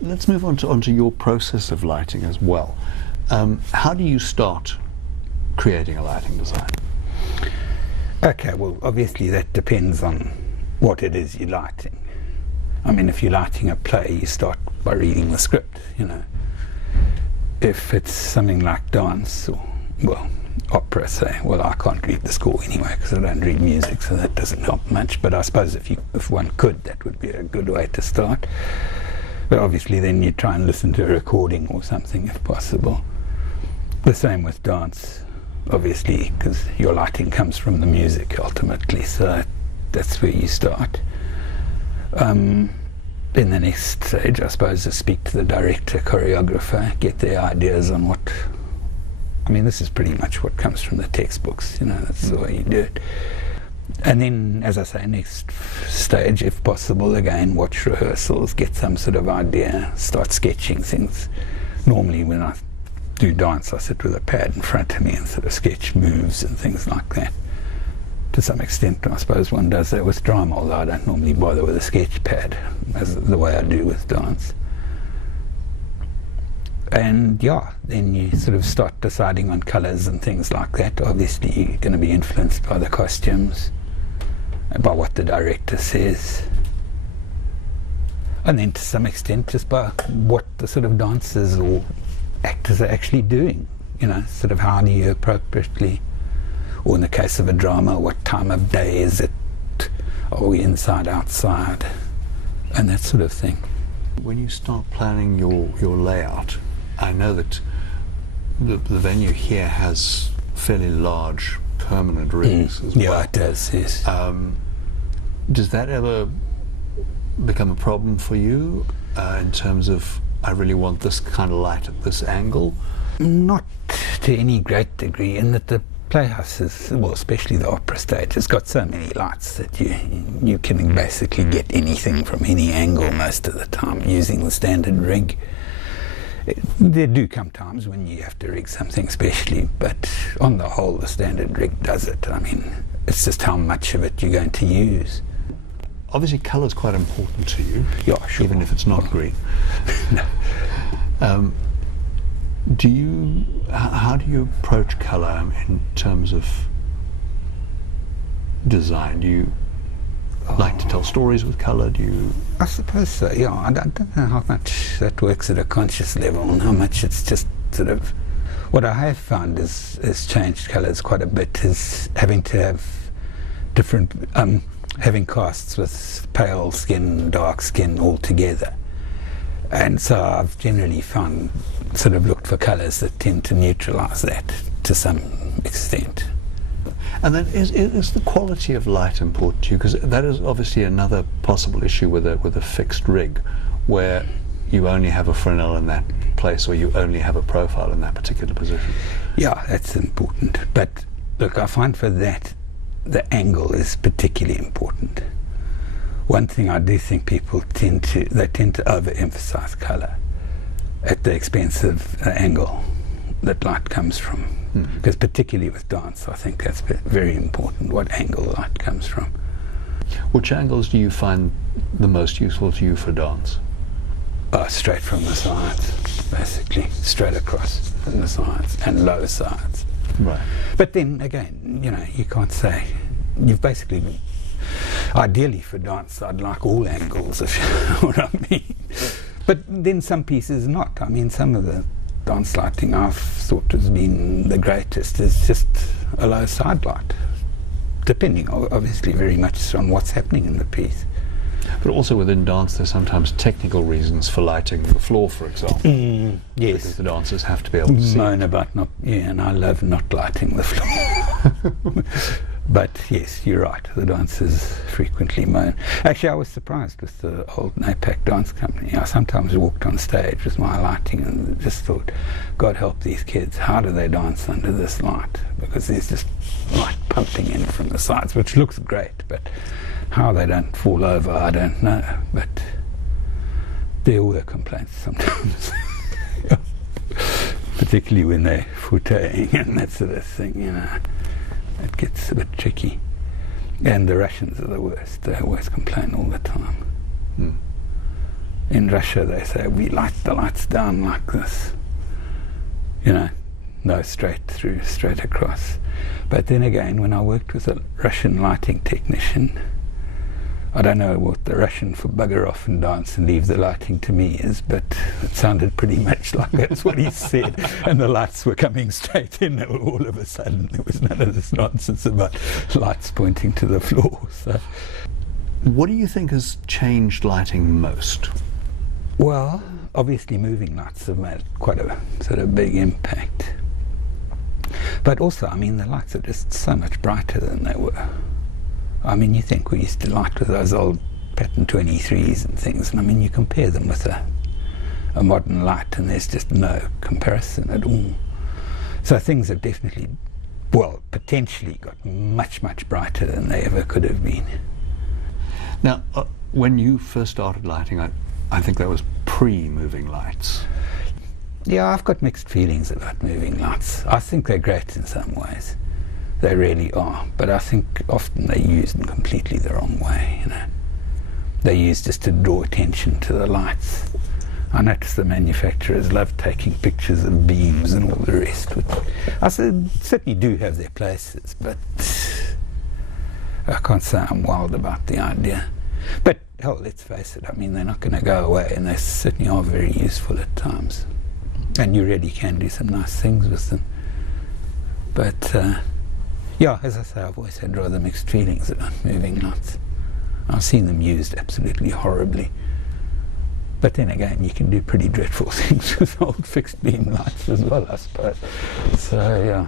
let's move onto your process of lighting as well. How do you start creating a lighting design? Okay, well, obviously that depends on what it is you're lighting. I mean, if you're lighting a play, you start by reading the script, you know. If it's something like dance or, well, opera, say, well, I can't read the score anyway because I don't read music, so that doesn't help much. But I suppose if one could, that would be a good way to start. But obviously then you try and listen to a recording or something if possible. The same with dance, obviously, because your lighting comes from the music ultimately, so that's where you start. In the next stage, I suppose, is speak to the director, choreographer, get their ideas on what... I mean, this is pretty much what comes from the textbooks, you know, that's the way you do it. And then, as I say, next stage, if possible, again, watch rehearsals, get some sort of idea, start sketching things. Normally when I do dance, I sit with a pad in front of me and sort of sketch moves and things like that. To some extent, I suppose one does that with drama, although I don't normally bother with a sketch pad, as the way I do with dance. And yeah, then you sort of start deciding on colours and things like that. Obviously you're going to be influenced by the costumes, by what the director says, and then to some extent just by what the sort of dancers or actors are actually doing, you know, sort of how do you appropriately, or in the case of a drama, what time of day is it, are we inside, outside, and that sort of thing. When you start planning your layout, I know that the venue here has fairly large permanent rigs as well. Yeah, it does, yes. Does that ever become a problem for you in terms of, I really want this kind of light at this angle? Not to any great degree, in that the playhouse is, well, especially the opera stage, has got so many lights that you can basically get anything from any angle most of the time using the standard rig. There do come times when you have to rig something specially, but on the whole the standard rig does it. I mean, it's just how much of it you're going to use. Obviously colour is quite important to you, yeah, sure. Even if it's not green. No. How do you approach colour in terms of design? Do you like to tell stories with colour? Do you? I suppose so, yeah. I don't know how much that works at a conscious level and how much it's just sort of... What I have found is changed colours quite a bit, is having to have different... having casts with pale skin, dark skin all together. And so I've generally found, sort of looked for colours that tend to neutralise that to some extent. And then is the quality of light important to you? Because that is obviously another possible issue with a fixed rig, where you only have a Fresnel in that place, or you only have a profile in that particular position. Yeah, that's important. But look, I find for that, the angle is particularly important. One thing I do think people tend to overemphasize colour at the expense of the angle that light comes from. Because particularly with dance, I think that's very important, what angle light comes from. Which angles do you find the most useful to you for dance? Straight from the sides, basically, straight across from the sides, and low sides. Right. But then again, you know, you can't say, you've basically, ideally for dance, I'd like all angles, if you know what I mean. But then some pieces not. I mean, some of the dance lighting I've thought has been the greatest is just a low side light, depending obviously very much on what's happening in the piece. But also within dance there's sometimes technical reasons for lighting the floor, for example. Yes. Because the dancers have to be able to see moan about not, yeah, and I love not lighting the floor. But yes, you're right, the dancers frequently moan. Actually, I was surprised with the old NAPAC dance company. I sometimes walked on stage with my lighting and just thought, God help these kids, how do they dance under this light? Because there's just light pumping in from the sides, which looks great, but how they don't fall over, I don't know. But there were complaints sometimes. Particularly when they're footing and that sort of thing, you know. It gets a bit tricky. And the Russians are the worst. They always complain all the time. In Russia, they say we light the lights down like this. You know, no straight through, straight across. But then again, when I worked with a Russian lighting technician, I don't know what the Russian for bugger off and dance and leave the lighting to me is, but it sounded pretty much like that's what he said. And the lights were coming straight in all of a sudden. There was none of this nonsense about lights pointing to the floor. So, what do you think has changed lighting most? well, obviously moving lights have made quite a sort of big impact. But also, I mean, the lights are just so much brighter than they were. I mean, you think we used to light with those old pattern 23s and things, and I mean, you compare them with a modern light, and there's just no comparison at all. So things have definitely, well, potentially got much, much brighter than they ever could have been. Now, when you first started lighting, I think that was pre-moving lights. Yeah, I've got mixed feelings about moving lights. I think they're great in some ways. They really are. But I think often they're used in completely the wrong way, you know. They're used just to draw attention to the lights. I notice the manufacturers love taking pictures of beams and all the rest, which I certainly do have their places, but I can't say I'm wild about the idea. But hell, let's face it, I mean, they're not going to go away, and they certainly are very useful at times. And you really can do some nice things with them. But yeah, as I say, I've always had rather mixed feelings about moving lights. I've seen them used absolutely horribly. But then again, you can do pretty dreadful things with old fixed beam lights as well, I suppose. So yeah.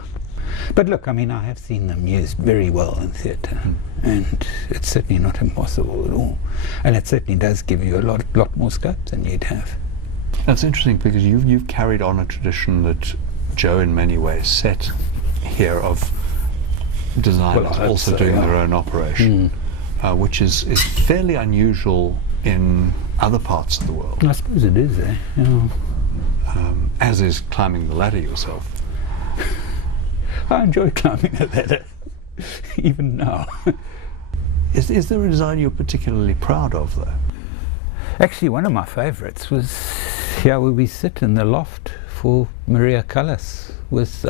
But look, I mean, I have seen them used very well in theatre, and it's certainly not impossible at all. And it certainly does give you a lot more scope than you'd have. That's interesting, because you've carried on a tradition that Joe in many ways set here of designers also doing their own operation, which is fairly unusual in other parts of the world. I suppose it is, eh? Yeah. As is climbing the ladder yourself. I enjoy climbing a ladder, even now. Is there a design you're particularly proud of, though? Actually, one of my favourites was here where we sit in the loft for Maria Callas, with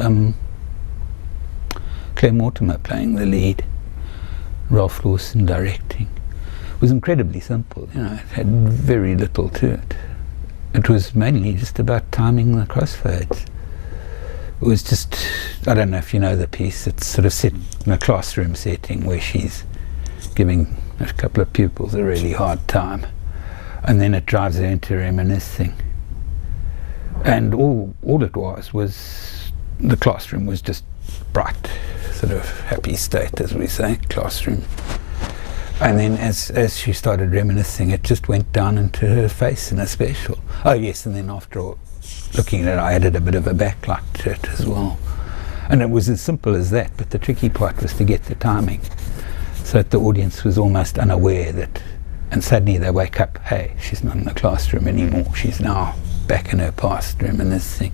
Claire Mortimer playing the lead, Ralph Lawson directing. It was incredibly simple, you know, it had very little to it. It was mainly just about timing the crossfades. It was just, I don't know if you know the piece, it's sort of set in a classroom setting where she's giving a couple of pupils a really hard time, and then it drives her into reminiscing. And all it was the classroom was just bright, sort of happy state, as we say, classroom. And then as she started reminiscing, it just went down into her face in a special. Oh yes, and then after all, looking at it, I added a bit of a backlight to it as well. And it was as simple as that, but the tricky part was to get the timing, so that the audience was almost unaware that, and suddenly they wake up, hey, she's not in the classroom anymore, she's now back in her past reminiscing.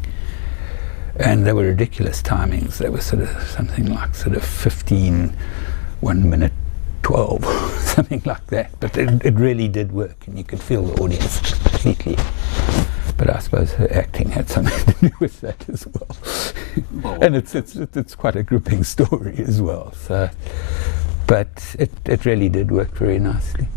And they were ridiculous timings. They were sort of something like sort of 15, 1 minute 12, something like that. But it really did work, and you could feel the audience completely. But I suppose her acting had something to do with that as well. And it's quite a gripping story as well. So, but it really did work very nicely.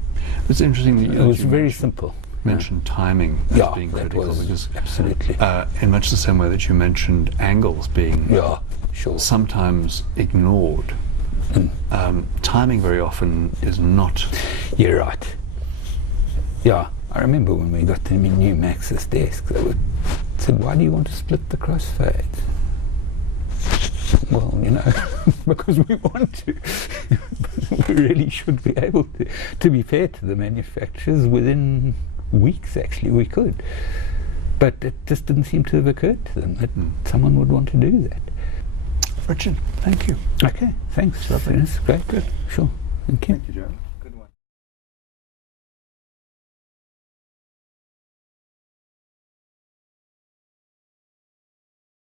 It's interesting that it was very simple. Mentioned timing as being critical, because absolutely in much the same way that you mentioned angles being sometimes ignored. Timing very often is not. You're right. Yeah, I remember when we got the new Max's desk, they said, why do you want to split the crossfades? Well, you know, because we want to. We really should be able to. To be fair to the manufacturers, within weeks actually we could. But it just didn't seem to have occurred to them that someone would want to do that. Richard, thank you. Okay, thanks. Lovely. Great, good. Sure. Thank you. Thank you, Joe.